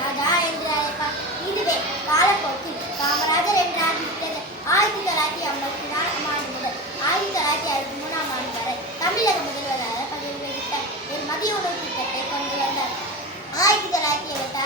ராஜா என்று அழைப்பார். இதுவே காலப்போக்கில் காமராஜர் என்ற அறிவித்தது 1954 ஆண்டு முதல் 1963 ஆண்டு வரை தமிழக முதல்வராக பதவி வகித்தார். ஒரு மதிய உணவு திட்டத்தை கொண்டு வந்தார். 1976